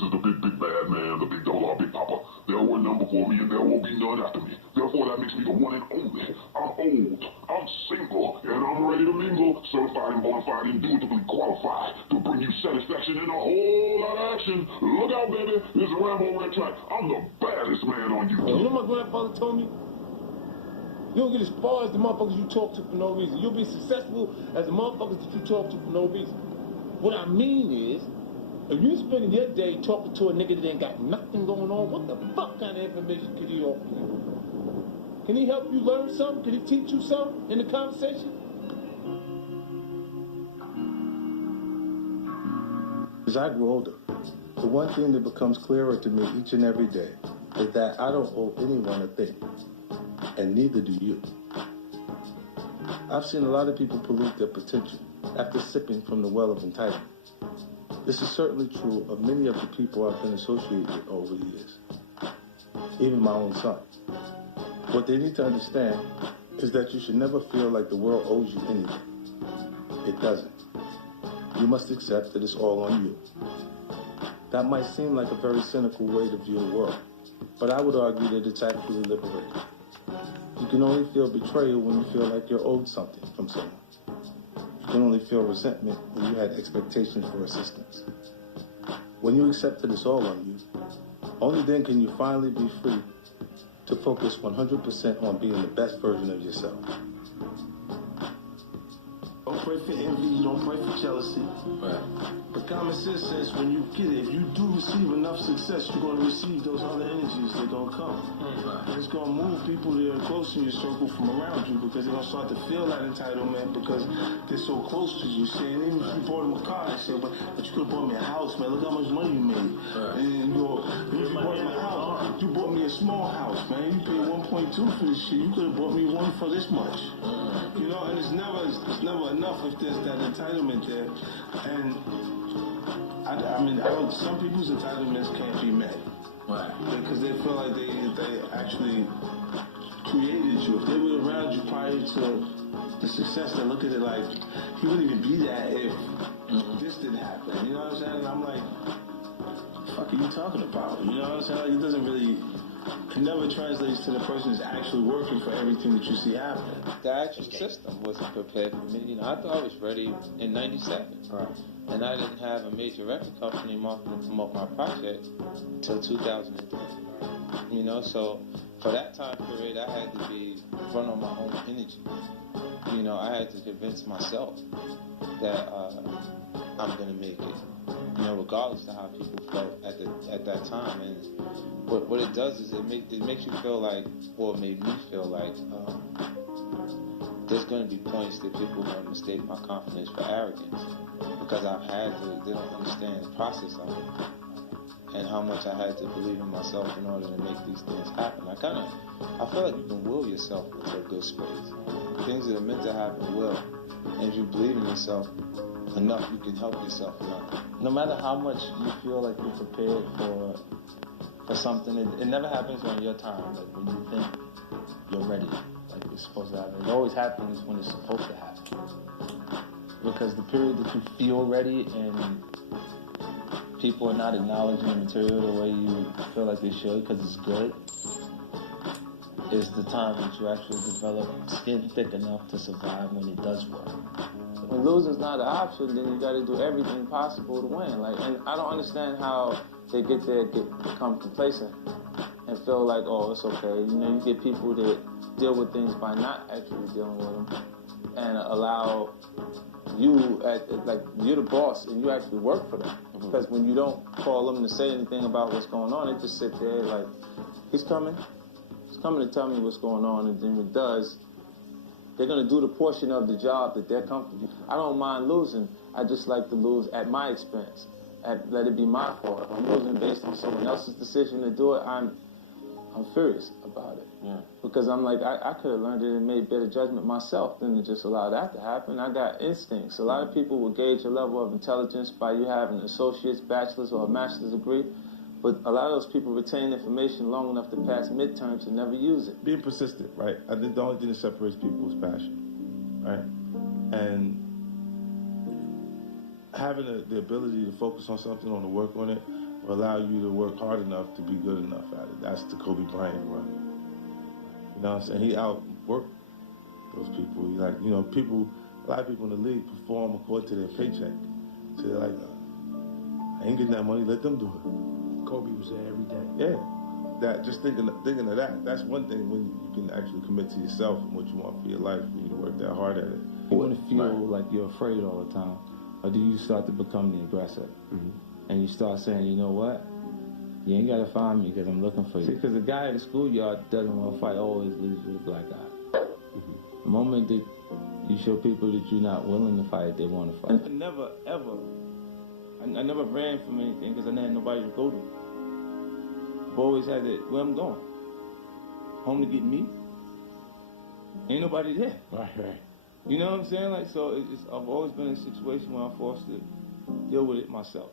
This is the big bad man, the big dollar, big papa. There were none before me, and there will be none after me. Therefore, that makes me the one and only. I'm old, I'm single, and I'm ready to mingle. Certified and bona fide, indubitably qualified to bring you satisfaction and a whole lot of action. Look out, baby. This is RAMO RETRAC. I'm the baddest man on YouTube. You know what my grandfather told me? You don't get as far as the motherfuckers you talk to for no reason. You'll be successful as the motherfuckers that you talk to for no reason. What I mean is, if you spending your day talking to a nigga that ain't got nothing going on, what the fuck kind of information can he offer you? Can he help you learn something? Can he teach you something in the conversation? As I grow older, the one thing that becomes clearer to me each and every day is that I don't owe anyone a thing, and neither do you. I've seen a lot of people pollute their potential after sipping from the well of entitlement. This is certainly true of many of the people I've been associated with over the years, even my own son. What they need to understand is that you should never feel like the world owes you anything. It doesn't. You must accept that it's all on you. That might seem like a very cynical way to view the world, but I would argue that it's actually liberating. You can only feel betrayal when you feel like you're owed something from someone. You can only feel resentment when you had expectations for assistance. When you accept that it's all on you, only then can you finally be free to focus 100% on being the best version of yourself. Don't pray for envy, don't pray for jealousy. Right. But common sense says when you get it, if you do receive enough success, you're going to receive those other energies that are going to come. Right. And it's going to move people that are close in your circle from around you because they're going to start to feel that entitlement because they're so close to you. Saying, even if you bought them a car, they say, but you could have bought me a house, man. Look how much money you made. Right. And if you bought me a house, you bought me a small house, man. You paid 1.2 for this shit. You could have bought me one for this much. You know, and it's never enough if there's that entitlement there. And I mean, some people's entitlements can't be met. Right. Because they feel like they actually created you. If they were around you prior to the success, they look at it like, he wouldn't even be that if this didn't happen. You know what I'm saying? And I'm like, what the fuck are you talking about? You know what I'm saying? Like, it doesn't really... It never translates to the person who's actually working for everything that you see happening. The actual system wasn't prepared for me. You know, I thought I was ready in '97. Right. And I didn't have a major record company marketing to promote my project till 2003. You know, so for that time period, I had to run on my own energy. You know, I had to convince myself that I'm going to make it. You know, regardless of how people felt at that time. And what it does is it makes you feel like, or it made me feel like, there's going to be points that people are going to mistake my confidence for arrogance. Because they don't understand the process of it. And how much I had to believe in myself in order to make these things happen. I feel like you can will yourself into a good space. Things that are meant to happen will. And if you believe in yourself enough, you can help yourself enough. No matter how much you feel like you're prepared for something, it never happens on your time. Like when you think you're ready, like it's supposed to happen. It always happens when it's supposed to happen. Because the period that you feel ready and people are not acknowledging the material the way you feel like they should because it's good, is the time that you actually develop skin thick enough to survive when it does work. When losing's not an option, then you got to do everything possible to win. And I don't understand how they become complacent and feel like, oh, it's okay. You know, you get people that deal with things by not actually dealing with them and allow you, you're the boss and you actually work for them. Because when you don't call them to say anything about what's going on, they just sit there like, he's coming to tell me what's going on, and then when it does, they're going to do the portion of the job that they're comfortable with. I don't mind losing. I just like to lose at my expense. Let it be my fault. If I'm losing based on someone else's decision to do it, I'm furious about it. Yeah. Because I'm like, I could have learned it and made better judgment myself than to just allow that to happen. I got instincts. A lot of people will gauge your level of intelligence by you having an associate's, bachelor's, or a master's degree. But a lot of those people retain information long enough to pass midterms and never use it. Being persistent, right? I think the only thing that separates people is passion, right? And having the ability to focus on something, on to work on it, or allow you to work hard enough to be good enough at it. That's the Kobe Bryant run. You know what I'm saying? He outworked those people. He like, you know, a lot of people in the league perform according to their paycheck. So they're like, I ain't getting that money, let them do it. Kobe was there every day. Yeah. That, just thinking of that, that's one thing when you can actually commit to yourself and what you want for your life when you work that hard at it. You want to feel like you're afraid all the time, or do you start to become the aggressor? And you start saying, you know what? You ain't got to find me because I'm looking for you. Because the guy in the schoolyard doesn't want to fight, always leaves with a black eye. The moment that you show people that you're not willing to fight, they want to fight. I never, ever, I never ran from anything because I didn't have nobody to go to. I've always had that, where I'm going. Home to get me. Ain't nobody there. Right. You know what I'm saying? Like, so I've always been in a situation where I'm forced to deal with it myself.